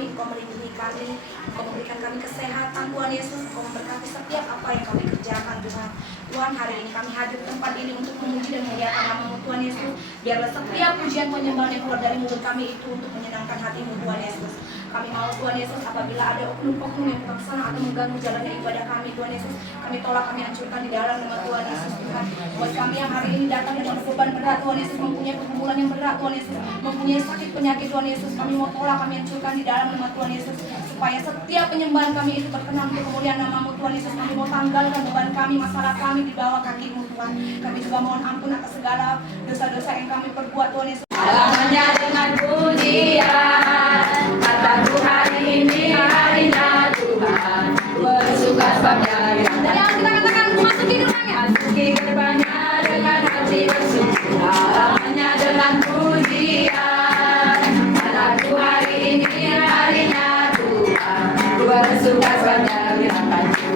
kami, Engkau melindungi kami, Engkau memberikan kami kesehatan Tuhan Yesus, Engkau memberkati setiap apa yang kami kerjakan Tuhan. Tuhan, hari ini kami hadir di tempat ini untuk memuji dan memuliakan nama-Mu Tuhan Yesus. Biarlah setiap pujian penyembahan yang keluar dari mulut kami itu untuk menyenangkan hati-Mu Tuhan Yesus. Kami mau Tuhan Yesus, apabila ada oknum-oknum yang terlaksana atau mengganggu jalannya ibadah kami Tuhan Yesus, kami tolak, kami hancurkan di dalam nama Tuhan Yesus Tuhan. Buat kami yang hari ini datang dengan beban berat Tuhan Yesus, mempunyai pergumulan yang berat Tuhan Yesus, mempunyai sakit penyakit Tuhan Yesus, kami mau tolak, kami hancurkan di dalam nama Tuhan Yesus, supaya setiap penyembahan kami itu berkenan untuk kemuliaan nama-Mu Tuhan Yesus. Kami mau tanggalkan beban kami, masalah kami di bawah kaki-Mu Tuhan. Kami juga mohon ampun atas segala dosa-dosa yang kami perbuat Tuhan Yesus. Halamannya dengan pujian, kataku hari ini harinya Tuhan, bersuka sebabnya. Dan kita katakan masuki gerbangnya. Masuki gerbangnya dengan hati bersyukur, halamannya dengan pujian, kataku hari ini harinya Tuhan, bersuka sebabnya.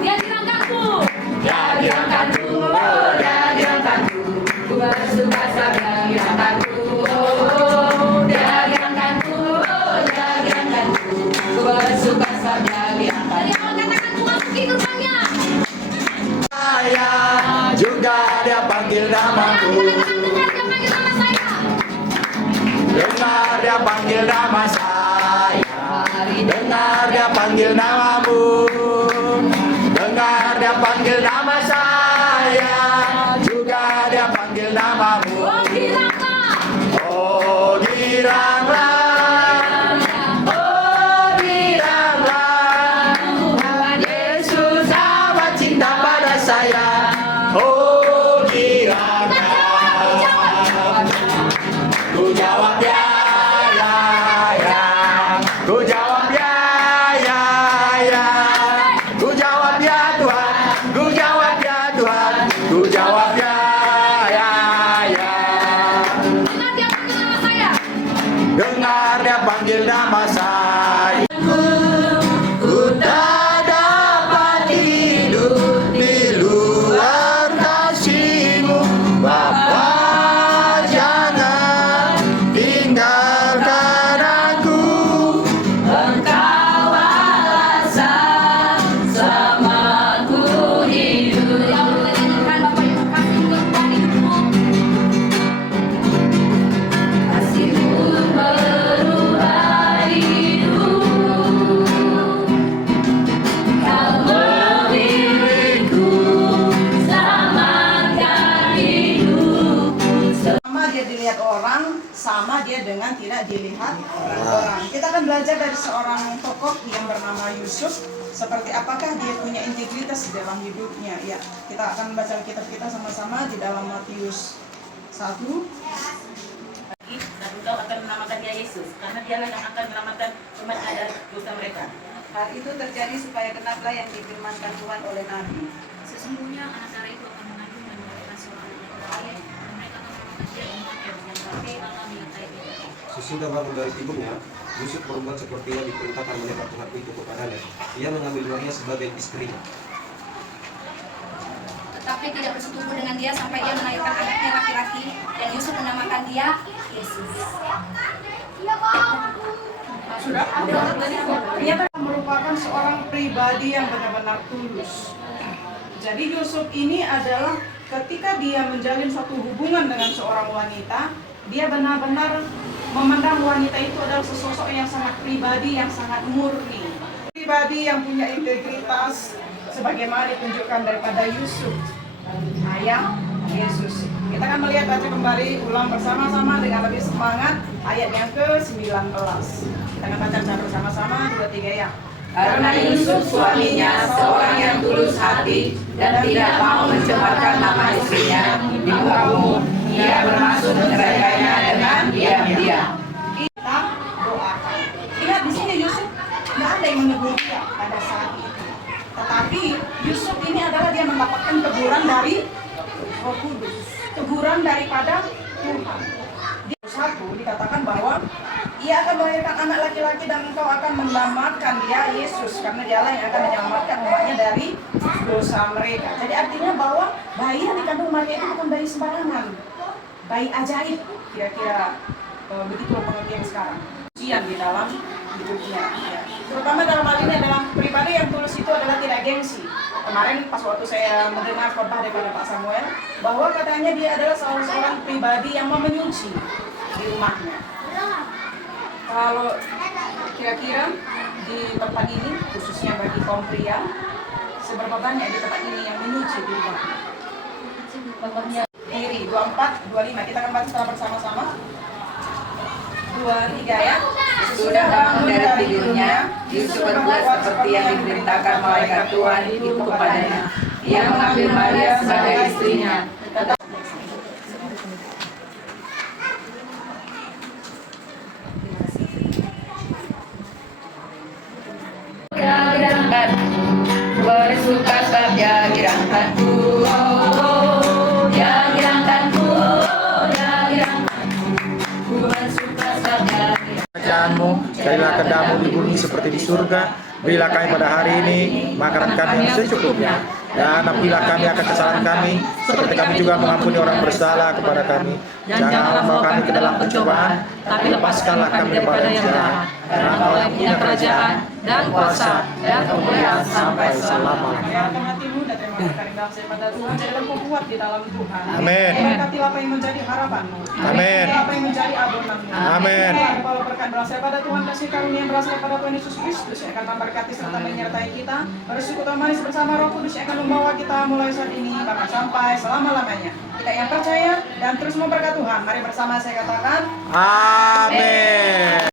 Dia dirangkaku, dia dirangkaku, dia dirangkaku, bersuka sebabnya dirangkaku. Bersuka saja dari awal katakan masuki gerbangnya. Saya juga dia panggil namaku. Dengar dia panggil nama saya. Dengar dia panggil namamu. Dengar dia panggil nama saya. Juga dia panggil namamu. Oh giranglah. Dengar dia panggil nama saya. Ku tak dapat hidup di luar kasih-Mu, Bapa, jangan tinggalkan aku. Engkau alasan samaku hidup. Kasih-Mu merubah hidup. Kau memberiku selamatkan hidupku. Sama dia dilihat orang, sama dia dengan tidak dilihat orang. Kita akan belajar dari seorang tokoh yang bernama Yusuf, seperti apakah dia punya integritas di dalam hidupnya. Ya, kita akan baca kitab kita sama-sama di dalam Matius 1. Dan engkau akan menamakan dia Yesus, karena dialah yang akan menyelamatkan umat dari dosa mereka. Hal itu terjadi supaya genaplah yang difirmankan Tuhan oleh Nabi. Sesungguhnya anak darah itu akan mengandung dan melahirkan seorang anak lain, dan mereka akan menamakan dia umat yang pakai Allah menyertai dia. Sesudah bangun dari tidurnya, Yusuf berbuat seperti yang diperintahkan oleh Tuhan itu kepadanya. Ia mengambil Maria sebagai istrinya. Tetapi tidak bersetubuh dengan dia sampai dia melahirkan anaknya laki-laki, dan Yusuf menamakan dia Yesus. Sudah? Dia merupakan seorang pribadi yang benar-benar tulus. Jadi Yusuf ini adalah ketika dia menjalin suatu hubungan dengan seorang wanita, dia benar-benar memandang wanita itu adalah sesosok yang sangat pribadi, yang sangat murni. Pribadi yang punya integritas, sebagaimana ditunjukkan daripada Yusuf, ayah Yesus. Kita akan melihat, baca kembali, ulang bersama-sama dengan lebih semangat ayat yang ke-19. Kita akan baca bersama-sama, 2, 3 ya. Karena Yusuf suaminya seorang yang tulus hati dan tidak mau mencemarkan nama istrinya di muka umum, ia bermaksud menceraikannya dengan diam-diam. Kita doakan. Lihat di sini Yusuf nggak ada yang menegur dia pada saat itu. Tetapi Yusuf ini adalah dia mendapatkan teguran dari Roh Kudus, teguran daripada Tuhan. Di 1 dikatakan bahwa ia akan melahirkan anak laki-laki dan engkau akan menyelamatkan dia Yesus, karena dialah yang akan menyelamatkan umatnya dari dosa mereka. Jadi artinya bahwa bayi yang dikandung Maria itu bukan bayi sembarangan, bayi ajaib, kira-kira begitu pengertian sekarang. Ujian di dalam hidupnya. Ya. Terutama dalam hal ini adalah pribadi yang tulus itu adalah tidak gengsi. Kemarin pas waktu saya mendengar khotbah daripada Pak Samuel, bahwa katanya dia adalah salah seorang pribadi yang mau menyuci di rumahnya. Kalau kira-kira di tempat ini, khususnya bagi kaum pria, seberapa banyak di tempat ini yang menyuci di rumahnya? Diri, 24, 25. Kita akan baca secara bersama-sama. 2, 3 ya. Sesudah bangun dari tidurnya, Yusuf berbuat seperti yang diperintahkan malaikat Tuhan itu kepadanya. Ia mengambil Maria sebagai istrinya. Girangkan, bersuka saja girangkanku, ya girangkanku, ya girangkanku, bersuka saja. Kerajaanmu, jadilah kehendakmu di bumi seperti di surga. Berilah kami pada hari ini makanan kami yang secukupnya. Dan ampunilah kami akan kesalahan kami, seperti kami juga mengampuni orang bersalah kepada kami. Janganlah membawa kami ke dalam pencobaan, tapi lepaskanlah kami daripada yang jahat. Karena Kau yang punya kerajaan dan kuasa dan kemuliaan sampai selama-lamanya. Biarkan hatimu dan terima kasih bangsa pada Tuhan, jadilah kau kuat di dalam Tuhan. Amin. Berkatilah apa yang menjadi harapanmu. Amin. Berkatilah apa yang menjadi abonanmu. Amin. Kepala berkat berasal pada Tuhan, kasih karunia yang berasal pada Tuhan Yesus Kristus yang akan memberkati serta menyertai kita. Bersekutu manis bersama Roh Kudus yang akan membawa kita mulai saat ini bahkan sampai selama-lamanya. Kita yang percaya dan terus memberkati Tuhan. Mari bersama saya katakan. Amin.